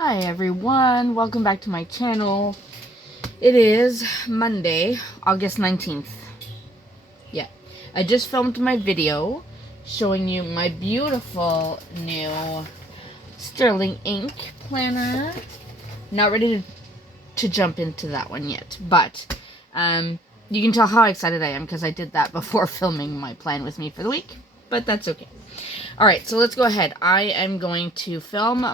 Hi everyone, welcome back to my channel. It is Monday, August 19th. Yeah, I just filmed my video showing you my beautiful new Sterling ink planner. Not ready to jump into that one yet, but you can tell how excited I am because I did that before filming my plan with me for the week, but that's okay. Alright, so let's go ahead. I am going to film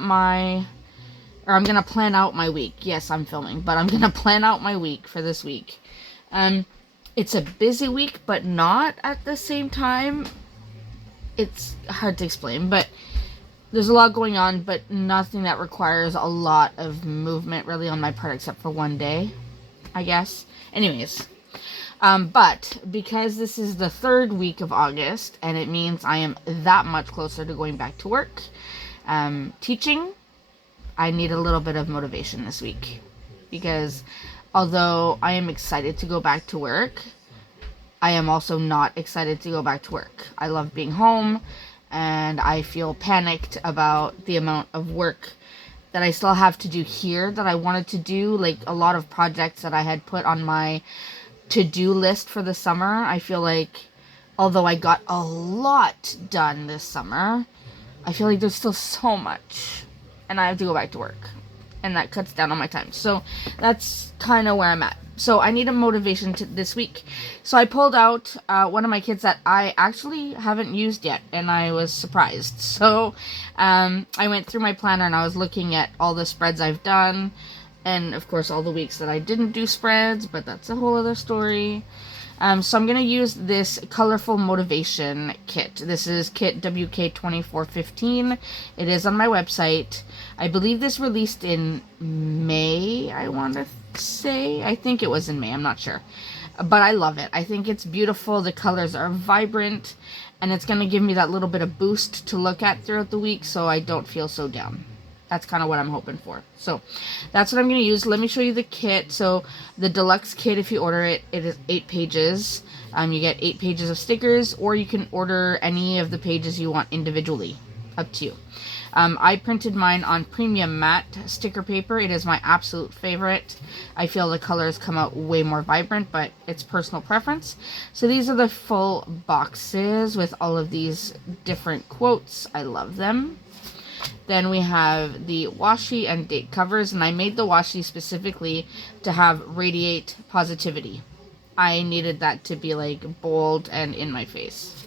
I'm going to plan out my week. Yes, I'm filming, but I'm going to plan out my week for this week. It's a busy week, but not at the same time. It's hard to explain, but there's a lot going on, but nothing that requires a lot of movement really on my part except for one day, I guess. Anyways, but because this is the third week of August, and it means I am that much closer to going back to work, teaching, I need a little bit of motivation this week, because although I am excited to go back to work, I am also not excited to go back to work. I love being home, and I feel panicked about the amount of work that I still have to do here that I wanted to do, like a lot of projects that I had put on my to-do list for the summer. I feel like although I got a lot done this summer, I feel like there's still so much, and I have to go back to work, and that cuts down on my time. So that's kind of where I'm at. So I need a motivation this week. So I pulled out one of my kits that I actually haven't used yet, and I was surprised. So I went through my planner, and I was looking at all the spreads I've done, and of course all the weeks that I didn't do spreads, but that's a whole other story. So I'm going to use this Colourful Motivation kit. This is kit WK2415. It is on my website. I believe this released in May, I want to say. I think it was in May, I'm not sure. But I love it. I think it's beautiful. The colors are vibrant, and it's going to give me that little bit of boost to look at throughout the week so I don't feel so down. That's kind of what I'm hoping for. So that's what I'm going to use. Let me show you the kit. So the deluxe kit, if you order it, it is 8 pages. You get 8 pages of stickers, or you can order any of the pages you want individually. Up to you. I printed mine on premium matte sticker paper. It is my absolute favorite. I feel the colors come out way more vibrant, but it's personal preference. So these are the full boxes with all of these different quotes. I love them. Then we have the washi and date covers, and I made the washi specifically to have radiate positivity. I needed that to be like bold and in my face.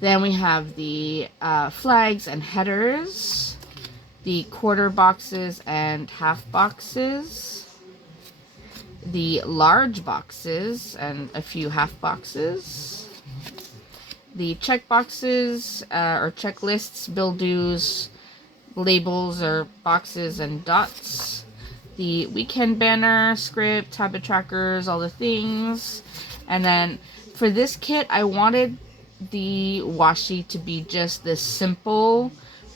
Then we have the flags and headers, the quarter boxes and half boxes, the large boxes and a few half boxes, the check boxes or checklists, bill dues, labels or boxes and dots, the weekend banner, script, habit trackers, all the things. And then for this kit, I wanted the washi to be just the simple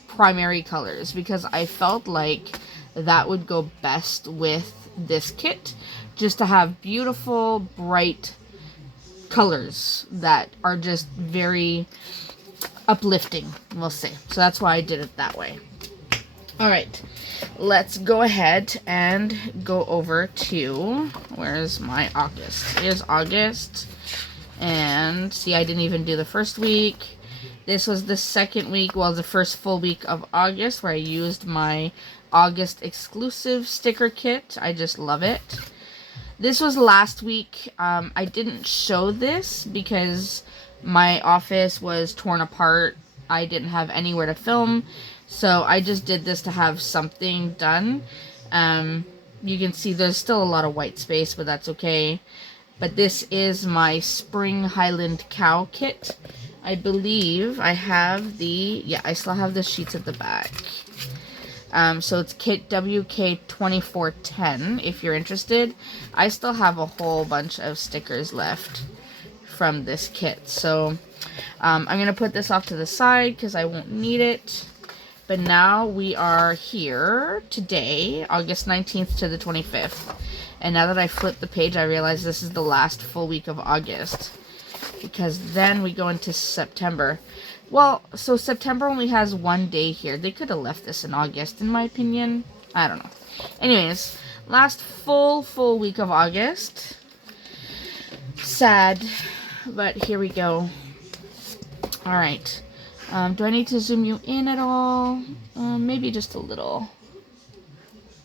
primary colors, because I felt like that would go best with this kit, just to have beautiful, bright colors that are just very uplifting, we'll say. So that's why I did it that way. Alright, let's go ahead and go over to, where's my August? Here's August, and see, I didn't even do the first week. This was the second week, well, the first full week of August, where I used my August exclusive sticker kit. I just love it. This was last week. I didn't show this because my office was torn apart. I didn't have anywhere to film. So I just did this to have something done. You can see there's still a lot of white space, but that's okay. But this is my Spring Highland Cow kit. I believe I have I still have the sheets at the back. So it's kit WK2410 if you're interested. I still have a whole bunch of stickers left from this kit. So I'm going to put this off to the side because I won't need it. But now we are here today, August 19th to the 25th. And now that I flipped the page, I realize this is the last full week of August, because then we go into September. Well, so September only has one day here. They could have left this in August, in my opinion. I don't know. Anyways, last full week of August. Sad, but here we go. Alright. Do I need to zoom you in at all? Maybe just a little.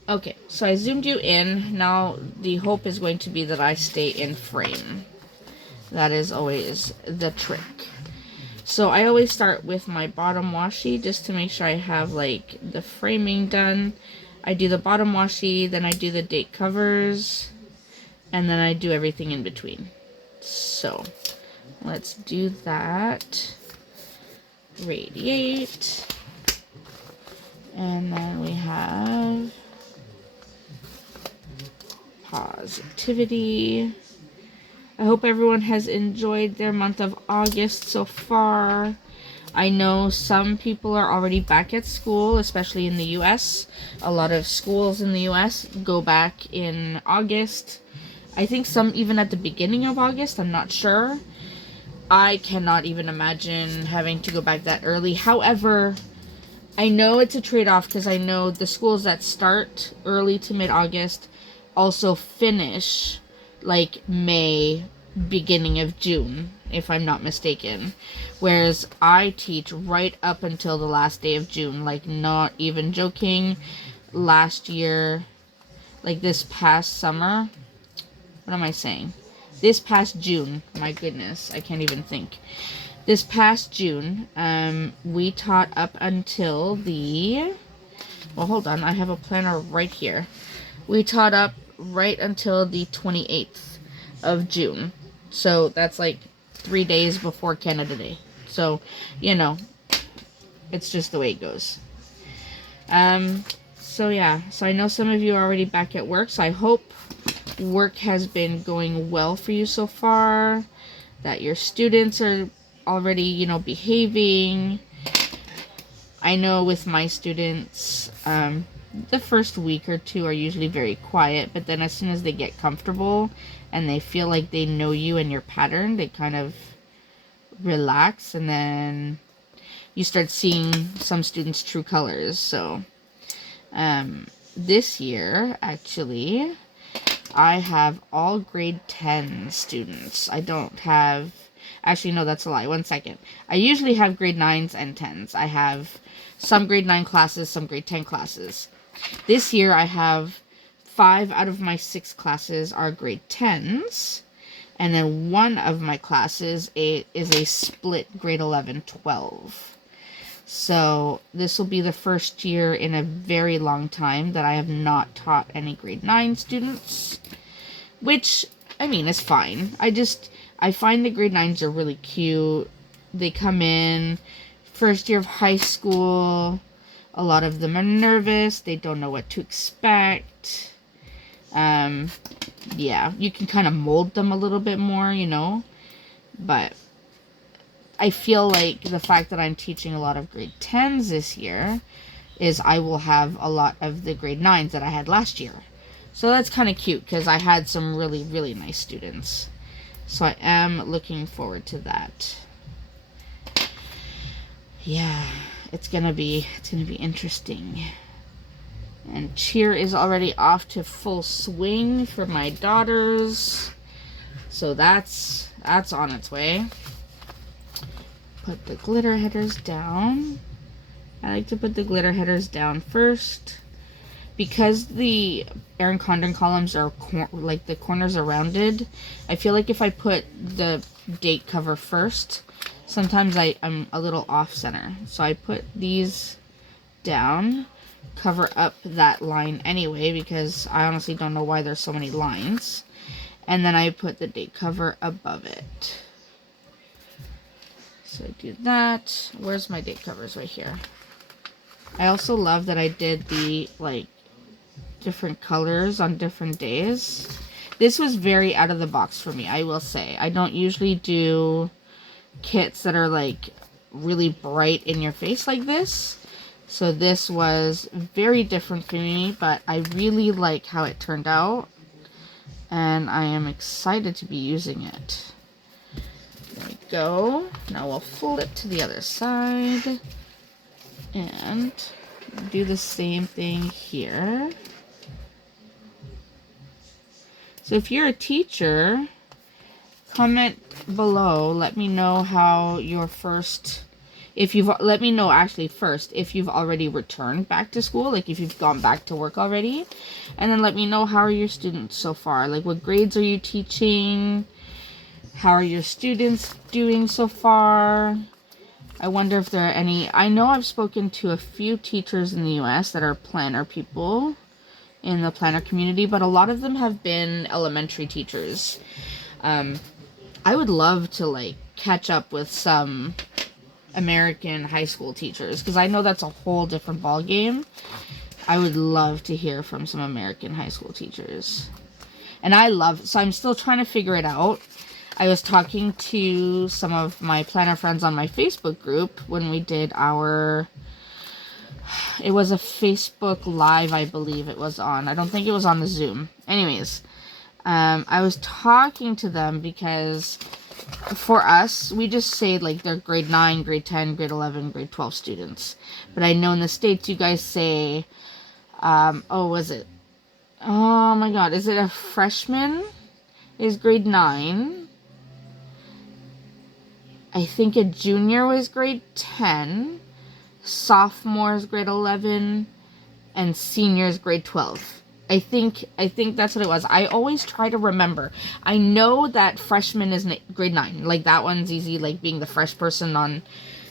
Okay, so I zoomed you in. Now the hope is going to be that I stay in frame. That is always the trick. So I always start with my bottom washi just to make sure I have like the framing done. I do the bottom washi, then I do the date covers, and then I do everything in between. So let's do that. Radiate. And then we have positivity. I hope everyone has enjoyed their month of August so far. I know some people are already back at school, especially in the US. A lot of schools in the US go back in August. I think some even at the beginning of August, I'm not sure. I cannot even imagine having to go back that early. However, I know it's a trade-off because I know the schools that start early to mid-August also finish like May, beginning of June, if I'm not mistaken. Whereas I teach right up until the last day of June, like not even joking. Last year, like this past summer, what am I saying? This past June, my goodness, I can't even think. This past June, we taught up until the, well, hold on, I have a planner right here. We taught up right until the 28th of June. So that's like 3 days before Canada Day. So, you know, it's just the way it goes. So yeah, so I know some of you are already back at work, so I hope work has been going well for you so far, that your students are already, you know, behaving. I know with my students, the first week or two are usually very quiet, but then as soon as they get comfortable and they feel like they know you and your pattern, they kind of relax, and then you start seeing some students' true colors. So this year, actually, I have all grade 10 students. I don't have, actually no, that's a lie, 1 second. I usually have grade 9s and 10s. I have some grade 9 classes, some grade 10 classes. This year I have 5 out of my 6 classes are grade 10s, and then one of my classes is a split grade 11-12. So this will be the first year in a very long time that I have not taught any grade 9 students, which, I mean, is fine. I find the grade 9s are really cute. They come in, first year of high school, a lot of them are nervous, they don't know what to expect. Yeah, you can kind of mold them a little bit more, you know, but I feel like the fact that I'm teaching a lot of grade 10s this year is I will have a lot of the grade 9s that I had last year. So that's kind of cute because I had some really, really nice students. So I am looking forward to that. Yeah, it's gonna be interesting. And cheer is already off to full swing for my daughters. So that's on its way. Put the glitter headers down. I like to put the glitter headers down first. Because the Erin Condren columns are like the corners are rounded, I feel like if I put the date cover first, sometimes I'm a little off center. So I put these down, cover up that line anyway, because I honestly don't know why there's so many lines. And then I put the date cover above it. So I do that. Where's my date covers? Right here. I also love that I did the, like, different colors on different days. This was very out of the box for me, I will say. I don't usually do kits that are, like, really bright in your face like this. So this was very different for me, but I really like how it turned out. And I am excited to be using it. There we go. Now we'll fold it to the other side. And do the same thing here. So if you're a teacher, comment below. Let me know how your first, let me know actually first if you've already returned back to school, like if you've gone back to work already. And then let me know, how are your students so far? Like, what grades are you teaching? How are your students doing so far? I wonder if there are any, I know I've spoken to a few teachers in the US that are planner people in the planner community, but a lot of them have been elementary teachers. I would love to like catch up with some American high school teachers, because I know that's a whole different ball game. I would love to hear from some American high school teachers. And so I'm still trying to figure it out. I was talking to some of my planner friends on my Facebook group when we did it was a Facebook Live, I believe it was on. I don't think it was on the Zoom. Anyways, I was talking to them because for us, we just say like they're grade 9, grade 10, grade 11, grade 12 students. But I know in the States you guys say, is it a freshman is grade 9. I think a junior was grade 10, sophomore is grade 11, and senior is grade 12. I think that's what it was. I always try to remember. I know that freshman is grade 9. Like, that one's easy, like being the first person on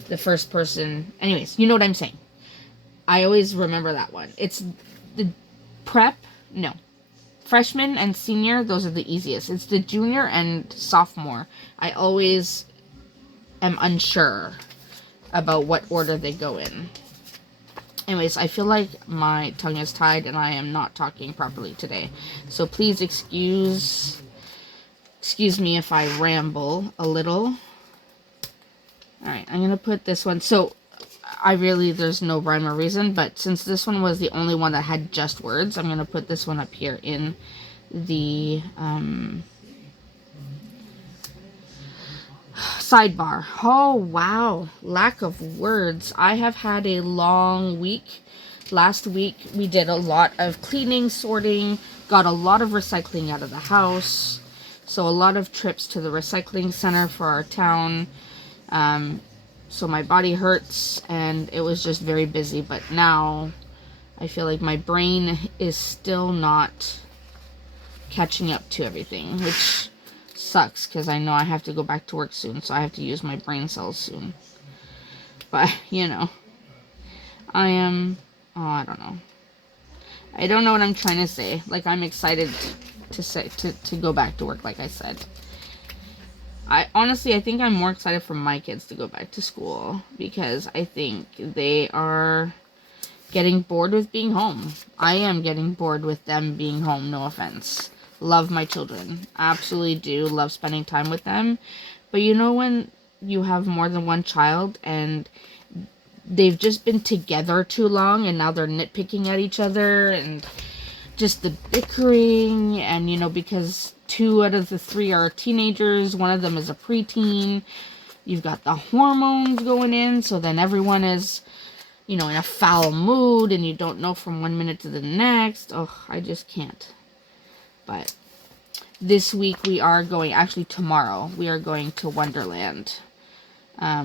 the first person. Anyways, you know what I'm saying. I always remember that one. It's the prep. No. Freshman and senior, those are the easiest. It's the junior and sophomore. I always am unsure about what order they go in. Anyways, I feel like my tongue is tied and I am not talking properly today. So please excuse me if I ramble a little. Alright, I'm going to put this one. So, there's no rhyme or reason, but since this one was the only one that had just words, I'm going to put this one up here in the sidebar. Oh, wow. Lack of words. I have had a long week. Last week, we did a lot of cleaning, sorting, got a lot of recycling out of the house. So a lot of trips to the recycling center for our town. So my body hurts, and it was just very busy. But now, I feel like my brain is still not catching up to everything, which sucks, because I know I have to go back to work soon, so I have to use my brain cells soon. But, I don't know. I don't know what I'm trying to say. Like, I'm excited to go back to work, like I said. I think I'm more excited for my kids to go back to school, because I think they are getting bored with being home. I am getting bored with them being home, no offense. Love my children. Absolutely do love spending time with them. But when you have more than one child and they've just been together too long and now they're nitpicking at each other and just the bickering, and because 2 out of the 3 are teenagers, one of them is a preteen. You've got the hormones going in, so then everyone is, in a foul mood and you don't know from one minute to the next. Oh, I just can't. But this week tomorrow, we are going to Wonderland,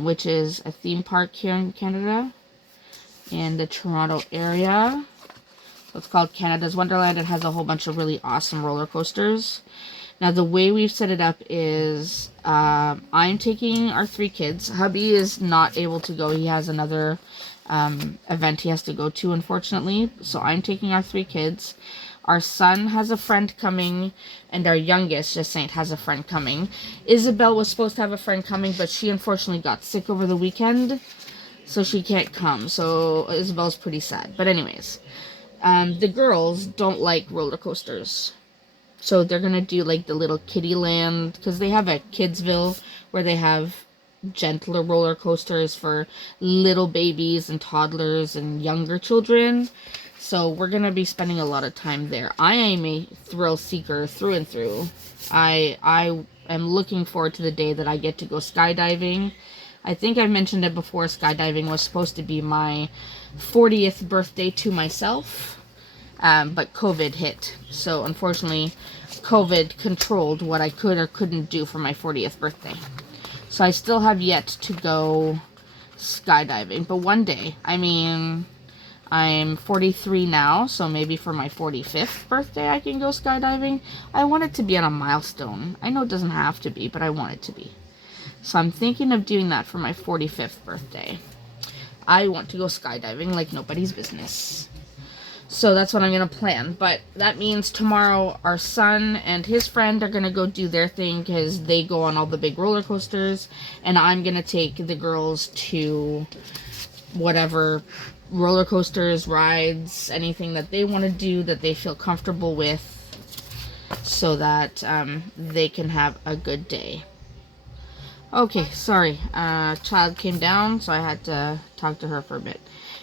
which is a theme park here in Canada, in the Toronto area. So it's called Canada's Wonderland. It has a whole bunch of really awesome roller coasters. Now, the way we've set it up is I'm taking our 3 kids. Hubby is not able to go. He has another event he has to go to, unfortunately. So I'm taking our 3 kids. Our son has a friend coming, and our youngest, Saint, has a friend coming. Isabel was supposed to have a friend coming, but she unfortunately got sick over the weekend, so she can't come. So Isabel's pretty sad. But anyways, the girls don't like roller coasters. So they're going to do like the little kiddie land, because they have a Kidsville where they have gentler roller coasters for little babies and toddlers and younger children. So we're going to be spending a lot of time there. I am a thrill seeker through and through. I am looking forward to the day that I get to go skydiving. I think I mentioned it before, skydiving was supposed to be my 40th birthday to myself, but COVID hit. So unfortunately, COVID controlled what I could or couldn't do for my 40th birthday. So I still have yet to go skydiving, but one day. I mean, I'm 43 now, so maybe for my 45th birthday I can go skydiving. I want it to be on a milestone. I know it doesn't have to be, but I want it to be. So I'm thinking of doing that for my 45th birthday. I want to go skydiving like nobody's business. So that's what I'm going to plan. But that means tomorrow our son and his friend are going to go do their thing because they go on all the big roller coasters. And I'm going to take the girls to whatever roller coasters, rides, anything that they want to do that they feel comfortable with, so that they can have a good day. Okay, sorry. Child came down, so I had to talk to her for a bit.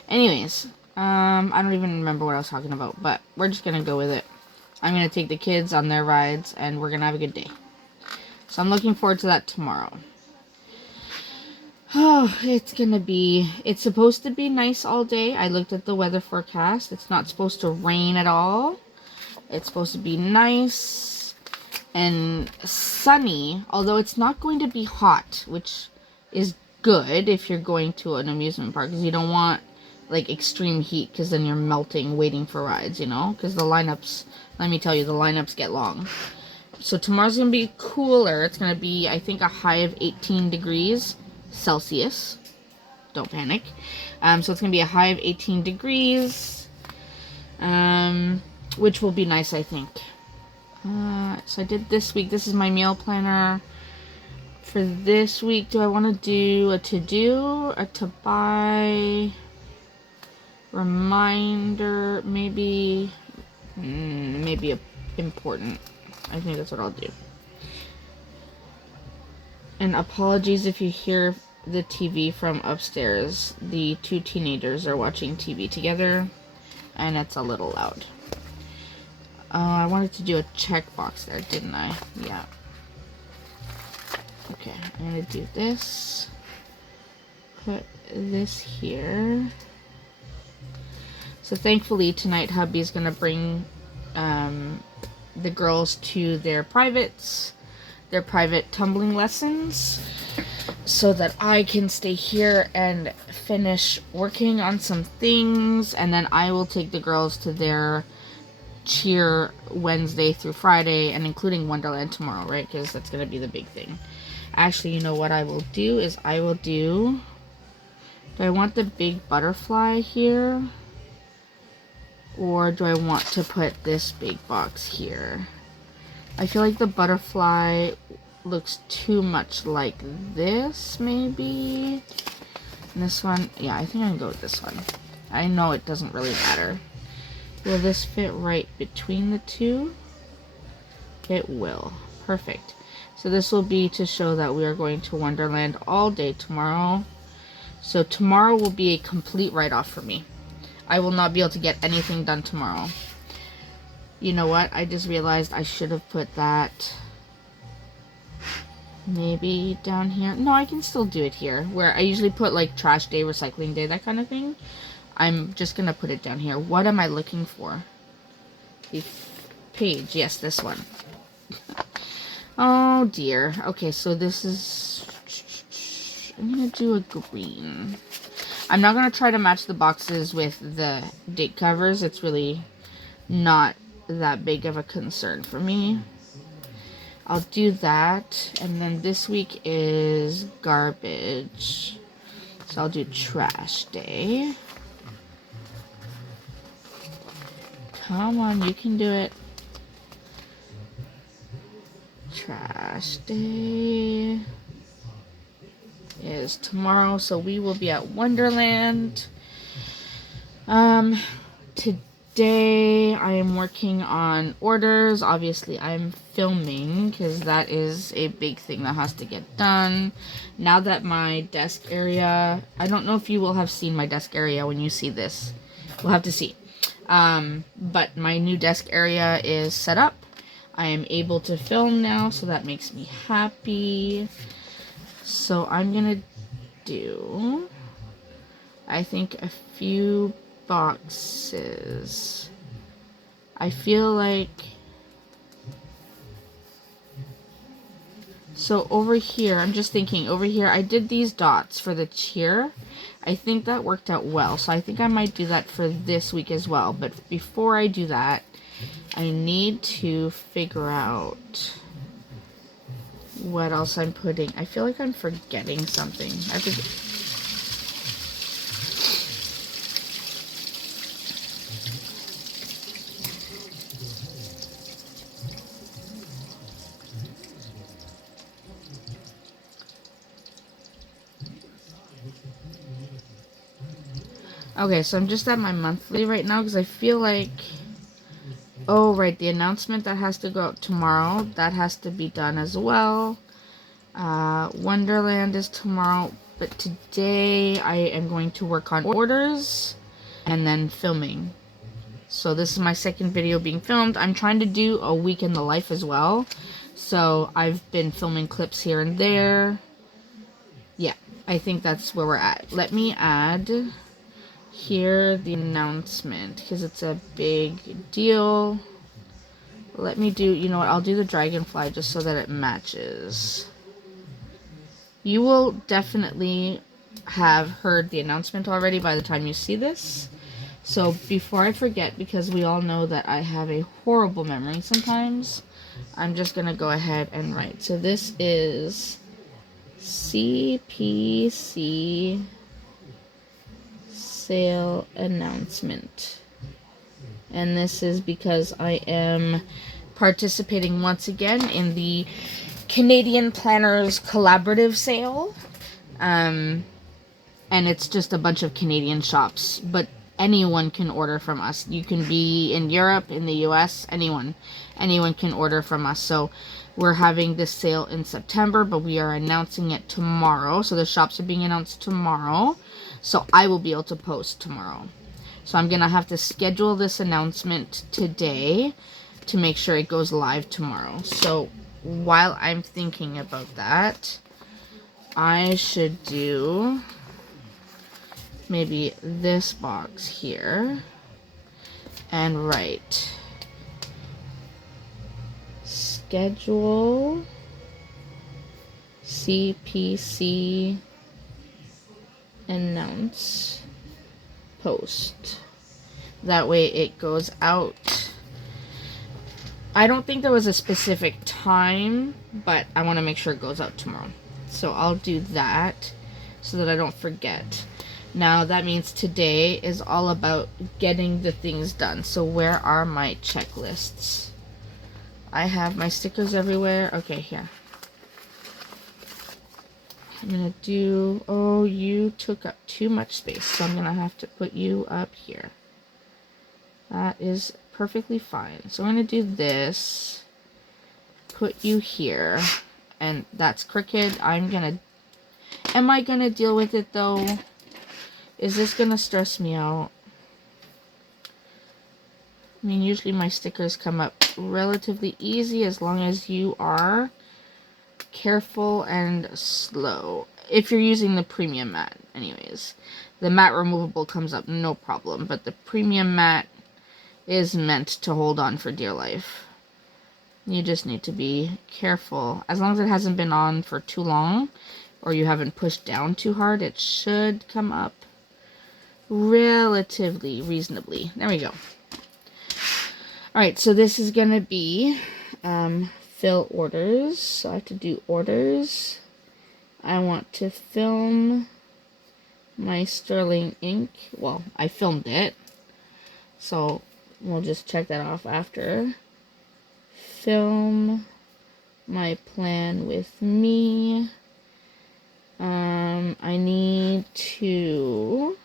Anyways, I don't even remember what I was talking about, but we're just going to go with it. I'm going to take the kids on their rides, and we're going to have a good day. So I'm looking forward to that tomorrow. Oh, it's supposed to be nice all day. I looked at the weather forecast. It's not supposed to rain at all. It's supposed to be nice and sunny, although it's not going to be hot, which is good if you're going to an amusement park, because you don't want like extreme heat, because then you're melting waiting for rides, you know, because the lineups, let me tell you, the lineups get long. So tomorrow's going to be cooler. It's going to be, I think, a high of 18 degrees Celsius. Don't panic. So it's going to be a high of 18 degrees, which will be nice, I think. So I did this week. This is my meal planner for this week. Do I want to do a to-do, a to-buy, reminder, maybe a important? I think that's what I'll do. And apologies if you hear the TV from upstairs. The two teenagers are watching TV together, and it's a little loud. I wanted to do a checkbox there, didn't I? Yeah. Okay, I'm going to do this. Put this here. So thankfully tonight hubby's going to bring the girls to their private tumbling lessons, so that I can stay here and finish working on some things, and then I will take the girls to their cheer Wednesday through Friday, and including Wonderland tomorrow, right? Because that's going to be the big thing. Actually, you know what I will do is do I want the big butterfly here? Or do I want to put this big box here? I feel like the butterfly looks too much like this, maybe. And this one, yeah, I think I'm going to go with this one. I know it doesn't really matter. Will this fit right between the two? It will. Perfect. So this will be to show that we are going to Wonderland all day tomorrow. So tomorrow will be a complete write-off for me. I will not be able to get anything done tomorrow. You know what? I just realized I should have put that maybe down here. No, I can still do it here, where I usually put like trash day, recycling day, that kind of thing. I'm just going to put it down here. What am I looking for? The page. Yes, this one. Oh, dear. Okay, so this is... I'm going to do a green. I'm not going to try to match the boxes with the date covers. It's really not that big of a concern for me. I'll do that. And then this week is garbage. So I'll do trash day. Come on, you can do it. Trash day is tomorrow, so we will be at Wonderland. Today I am working on orders. Obviously I'm filming because that is a big thing that has to get done. Now that my desk area, I don't know if you will have seen my desk area when you see this. We'll have to see. But my new desk area is set up. I am able to film now, so that makes me happy. So I'm gonna do, I think, a few boxes. I feel like, so over here, I'm just thinking, over here, I did these dots for the cheer. I think that worked out well, so I think I might do that for this week as well. But before I do that, I need to figure out what else I'm putting. I feel like I'm forgetting something. I have to... Okay, so I'm just at my monthly right now because I feel like... Oh, right, the announcement that has to go out tomorrow, that has to be done as well. Wonderland is tomorrow, but today I am going to work on orders and then filming. So this is my second video being filmed. I'm trying to do a week in the life as well. So I've been filming clips here and there. Yeah, I think that's where we're at. Let me add here the announcement because it's a big deal. Let me do, you know what, I'll do the dragonfly just so that it matches. You will definitely have heard the announcement already by the time you see this. So before I forget, because we all know that I have a horrible memory sometimes, I'm just going to go ahead and write. So this is CPC sale announcement. And this is because I am participating once again in the Canadian Planners Collaborative sale. And it's just a bunch of Canadian shops, but anyone can order from us. You can be in Europe, in the US, anyone can order from us. So we're having this sale in September, but we are announcing it tomorrow. So the shops are being announced tomorrow. So I will be able to post tomorrow. So I'm going to have to schedule this announcement today to make sure it goes live tomorrow. So while I'm thinking about that, I should do maybe this box here and write schedule CPC announce post. That way it goes out. I don't think there was a specific time, but I want to make sure it goes out tomorrow. So I'll do that so that I don't forget. Now that means today is all about getting the things done. So where are my checklists? I have my stickers everywhere. Okay, here. I'm going to do... Oh, you took up too much space, so I'm going to have to put you up here. That is perfectly fine. So I'm going to do this. Put you here. And that's crooked. I'm going to... Am I going to deal with it, though? Is this going to stress me out? I mean, usually my stickers come up relatively easy as long as you are careful and slow. If you're using the premium mat, anyways. The matte removable comes up no problem, but the premium mat is meant to hold on for dear life. You just need to be careful. As long as it hasn't been on for too long, or you haven't pushed down too hard, it should come up relatively reasonably. There we go. Alright, so this is going to be fill orders. So I have to do orders. I want to film my sterling ink. Well, I filmed it. So we'll just check that off after. Film my plan with me. I need to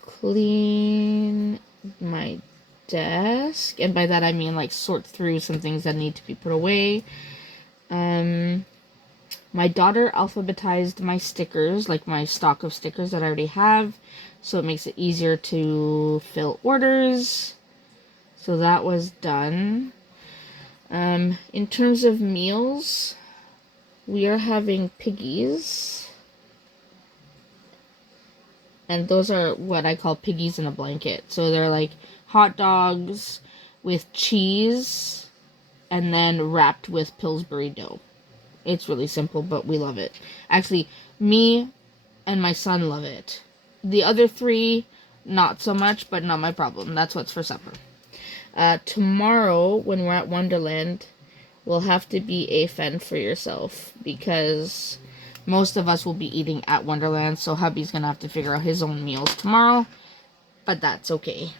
clean my desk, and by that I mean like sort through some things that need to be put away. My daughter alphabetized my stickers, like my stock of stickers that I already have, so it makes it easier to fill orders. So that was done. In terms of meals, we are having piggies. And those are what I call piggies in a blanket. So they're like hot dogs with cheese and then wrapped with Pillsbury dough. It's really simple, but we love it. Actually, me and my son love it. The other three, not so much, but not my problem. That's what's for supper. Tomorrow, when we're at Wonderland, will have to be a fend for yourself because most of us will be eating at Wonderland, so hubby's gonna have to figure out his own meals tomorrow, but that's okay.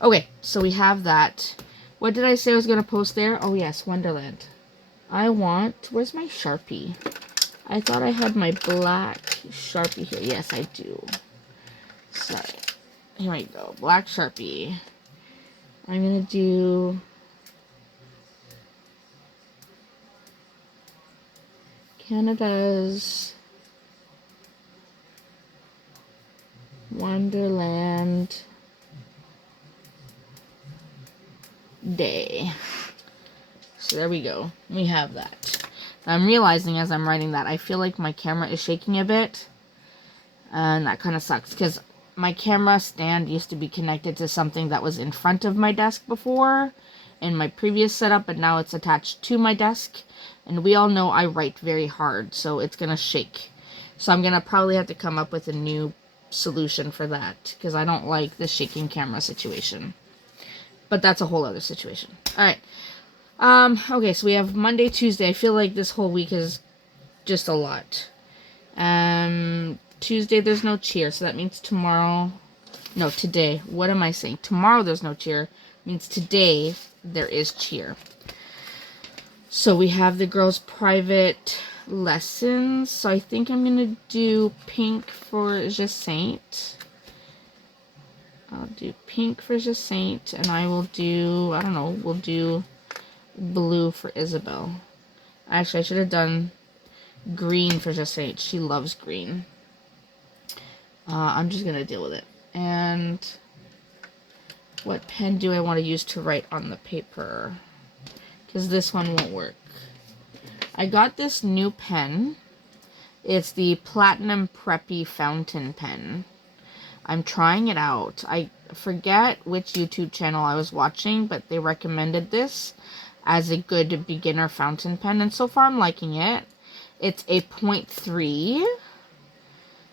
Okay, so we have that. What did I say I was gonna post there? Oh yes, Wonderland. Where's my Sharpie? I thought I had my black Sharpie here. Yes, I do. Sorry. Here we go. Black Sharpie. I'm gonna do Canada's Wonderland Day. So there we go. We have that. I'm realizing as I'm writing that I feel like my camera is shaking a bit. And that kind of sucks because my camera stand used to be connected to something that was in front of my desk before in my previous setup, but now it's attached to my desk. And we all know I write very hard, so it's going to shake. So I'm going to probably have to come up with a new solution for that because I don't like the shaking camera situation. But that's a whole other situation. Alright. Okay, so we have Monday, Tuesday. I feel like this whole week is just a lot. Tuesday there's no cheer, so that means tomorrow. No, today. What am I saying? Tomorrow there's no cheer. Means today there is cheer. So we have the girls' private lessons. So I think I'm gonna do pink for Jacinthe. I'll do pink for Jacinthe, and I will do, I don't know, we'll do blue for Isabel. Actually, I should have done green for Jacinthe. She loves green. I'm just gonna deal with it. And what pen do I want to use to write on the paper? Because this one won't work. I got this new pen. It's the Platinum Preppy Fountain Pen. I'm trying it out. I forget which YouTube channel I was watching, but they recommended this as a good beginner fountain pen, and so far I'm liking it. It's a 0.3,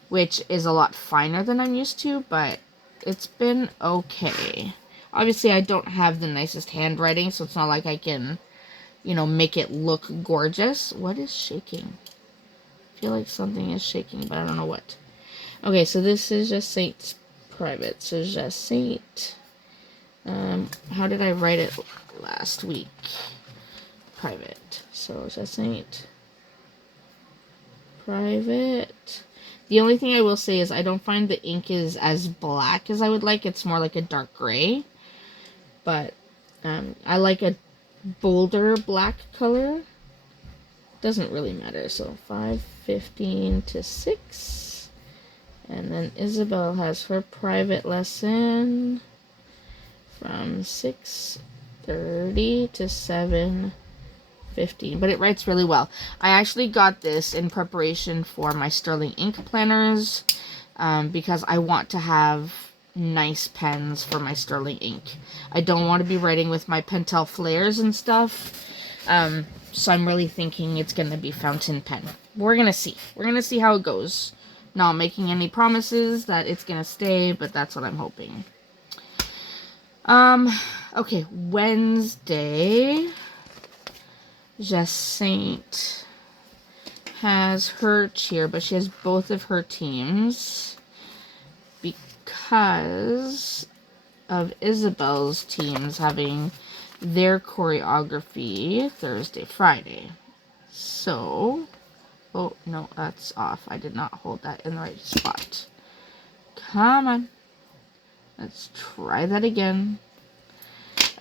which is a lot finer than I'm used to, but it's been okay. Obviously, I don't have the nicest handwriting, so it's not like I can, you know, make it look gorgeous. What is shaking? I feel like something is shaking, but I don't know what. Okay, so this is Jacinthe private. So Jacinthe. How did I write it last week? Private. So Jacinthe private. The only thing I will say is I don't find the ink is as black as I would like. It's more like a dark gray. But I like a bolder black color. Doesn't really matter. So 5:15 to 6. And then Isabel has her private lesson from 6:30 to 7:15. But it writes really well. I actually got this in preparation for my Sterling ink planners because I want to have nice pens for my Sterling ink. I don't want to be writing with my Pentel flares and stuff. So I'm really thinking it's going to be fountain pen. We're going to see. We're going to see how it goes. Not making any promises that it's going to stay, but that's what I'm hoping. Okay, Wednesday, Jacinthe has her cheer, but she has both of her teams because of Isabel's teams having their choreography Thursday, Friday. So, oh, no, that's off. I did not hold that in the right spot. Come on. Let's try that again.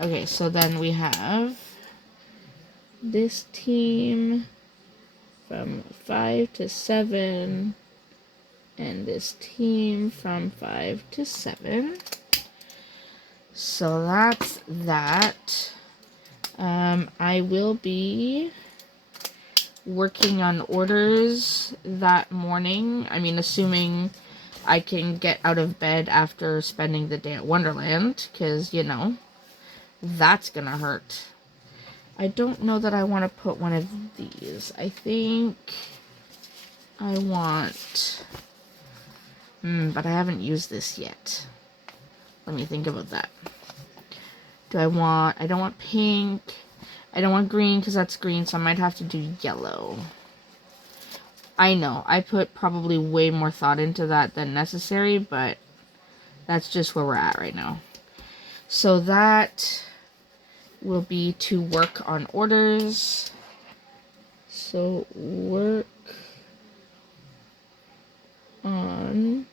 Okay, so then we have this team from 5 to 7 and this team from 5 to 7. So that's that. I will be working on orders that morning. I mean, assuming I can get out of bed after spending the day at Wonderland, because, you know, that's gonna hurt. I don't know that I want to put one of these. I think I want... but I haven't used this yet. Let me think about that. I don't want pink. I don't want green because that's green, so I might have to do yellow. I know, I put probably way more thought into that than necessary, but that's just where we're at right now. So that will be to work on orders. So work on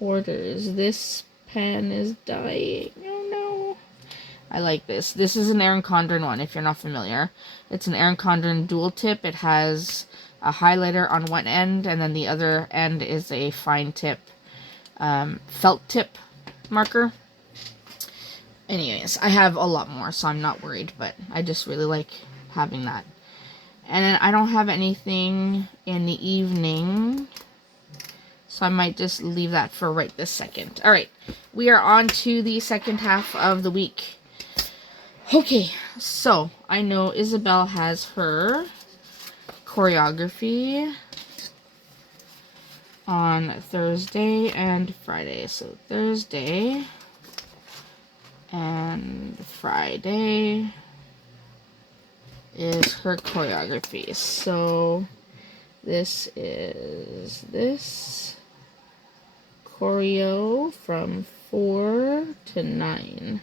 orders. This pen is dying. Oh no. I like this. This is an Erin Condren one, if you're not familiar. It's an Erin Condren dual tip. It has a highlighter on one end, and then the other end is a fine tip, felt tip marker. Anyways, I have a lot more, so I'm not worried, but I just really like having that. And then I don't have anything in the evening, so I might just leave that for right this second. Alright, we are on to the second half of the week. Okay, so I know Isabel has her choreography on Thursday and Friday. So Thursday and Friday is her choreography. So this is this choreo from 4 to 9.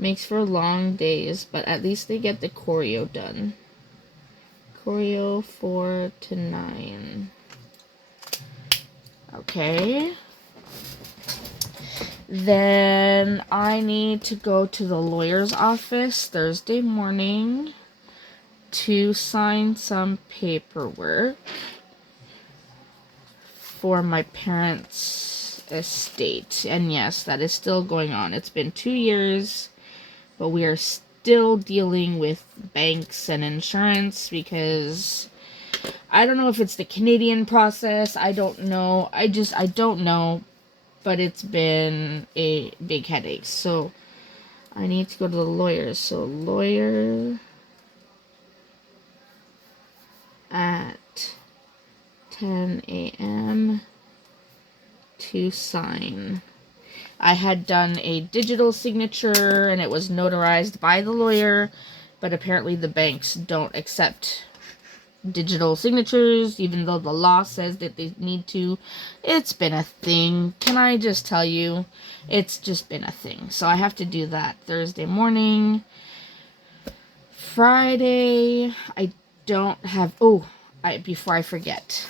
Makes for long days, but at least they get the choreo done. Choreo 4 to 9. Okay. Then I need to go to the lawyer's office Thursday morning to sign some paperwork for my parents' estate. And yes, that is still going on. It's been 2 years, but we are still dealing with banks and insurance because I don't know if it's the Canadian process. I don't know. I don't know. But it's been a big headache. So I need to go to the lawyer. So lawyer at 10 a.m. to sign. I had done a digital signature and it was notarized by the lawyer, but apparently the banks don't accept digital signatures, even though the law says that they need to. It's been a thing. Can I just tell you? It's just been a thing. So I have to do that Thursday morning. Friday, I don't have... before I forget.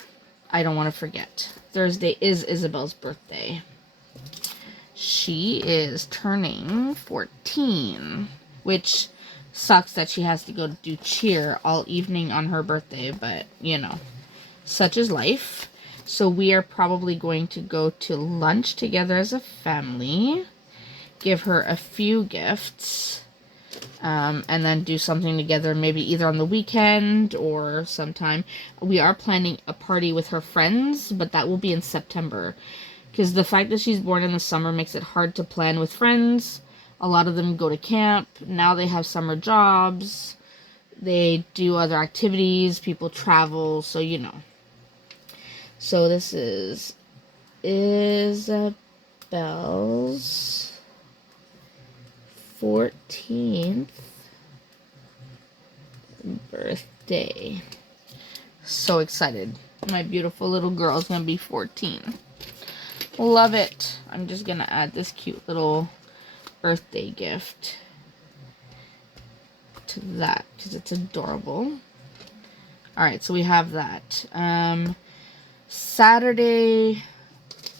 I don't want to forget. Thursday is Isabel's birthday. She is turning 14, which sucks that she has to go do cheer all evening on her birthday, but, you know, such is life. So we are probably going to go to lunch together as a family, give her a few gifts, and then do something together, maybe either on the weekend or sometime. We are planning a party with her friends, but that will be in September. Because the fact that she's born in the summer makes it hard to plan with friends. A lot of them go to camp. Now they have summer jobs. They do other activities. People travel. So, you know. So this is Isabel's 14th birthday. So excited. My beautiful little girl is going to be 14. Love it. I'm just going to add this cute little birthday gift to that because it's adorable. Alright, so we have that. Saturday,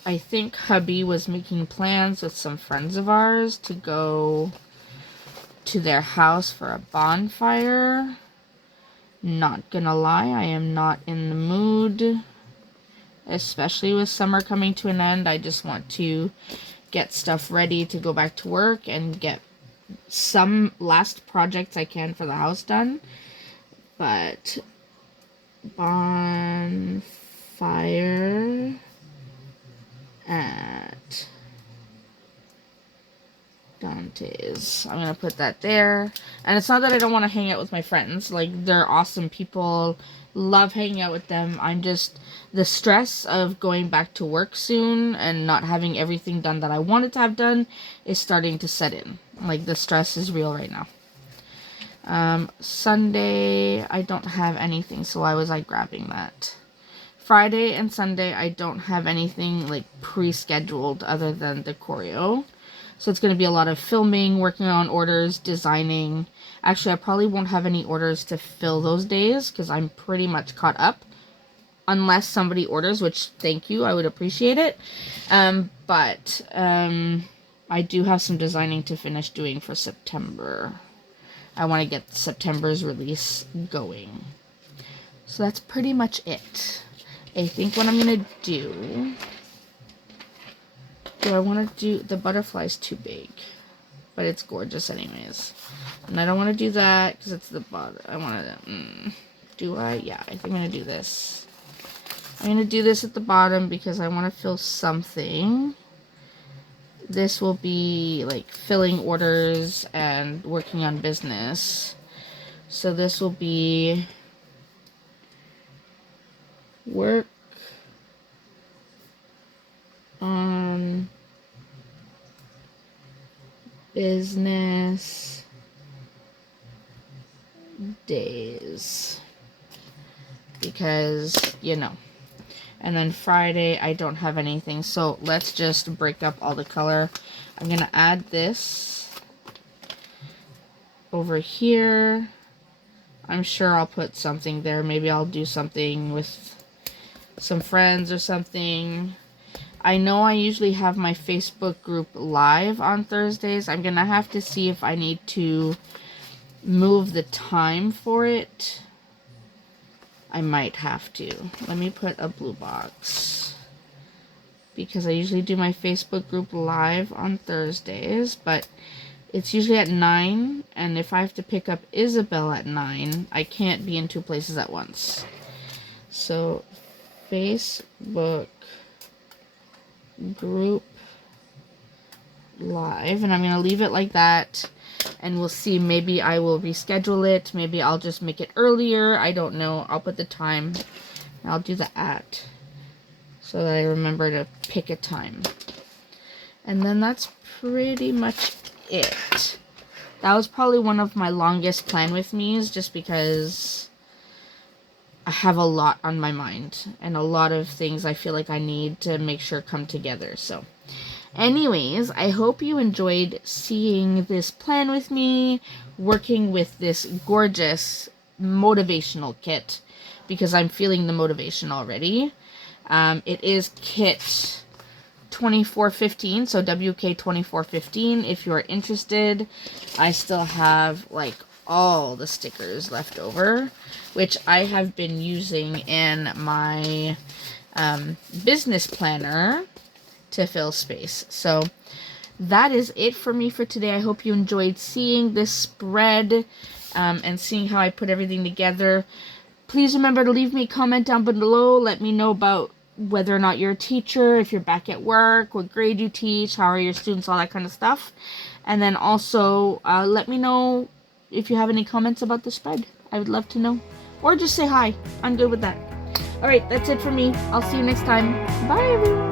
I think hubby was making plans with some friends of ours to go to their house for a bonfire. Not gonna lie, I am not in the mood. Especially with summer coming to an end, I just want to get stuff ready to go back to work and get some last projects I can for the house done. But bonfire at Dante's. I'm gonna put that there. And it's not that I don't want to hang out with my friends. Like, they're awesome people. Love hanging out with them. I'm just, the stress of going back to work soon and not having everything done that I wanted to have done is starting to set in. Like, the stress is real right now. Sunday, I don't have anything, so why was I grabbing that? Friday and Sunday, I don't have anything, like, pre-scheduled other than the choreo. So it's going to be a lot of filming, working on orders, designing. Actually, I probably won't have any orders to fill those days because I'm pretty much caught up. Unless somebody orders, which, thank you, I would appreciate it. But I do have some designing to finish doing for September. I want to get September's release going. So that's pretty much it. I think what I'm going to do I want to do, the butterfly's too big, but it's gorgeous anyways. And I don't want to do that because it's the bottom. I want to, do I? Yeah, I think I'm going to do this. I'm going to do this at the bottom because I want to fill something. This will be like filling orders and working on business. So this will be work on business days, because, you know. And then Friday, I don't have anything, so let's just break up all the color. I'm going to add this over here. I'm sure I'll put something there. Maybe I'll do something with some friends or something. I know I usually have my Facebook group live on Thursdays. I'm going to have to see if I need to move the time for it. I might have to. Let me put a blue box. Because I usually do my Facebook group live on Thursdays, but it's usually at 9, and if I have to pick up Isabel at 9, I can't be in two places at once. So, Facebook group live, and I'm going to leave it like that, and we'll see. Maybe I will reschedule it. Maybe I'll just make it earlier. I don't know. I'll put the time. I'll do the at so that I remember to pick a time. And then that's pretty much it. That was probably one of my longest plan with me's, just because I have a lot on my mind and a lot of things I feel like I need to make sure come together. So anyways, I hope you enjoyed seeing this plan with me, working with this gorgeous motivational kit, because I'm feeling the motivation already. It is kit 2415, so WK 2415. If you're interested, I still have like all the stickers left over, which I have been using in my business planner to fill space. So that is it for me for today. I hope you enjoyed seeing this spread and seeing how I put everything together. Please remember to leave me a comment down below. Let me know about whether or not you're a teacher, if you're back at work, what grade you teach, how are your students, all that kind of stuff. And then also let me know if you have any comments about the spread. I would love to know. Or just say hi. I'm good with that. Alright, that's it for me. I'll see you next time. Bye, everyone.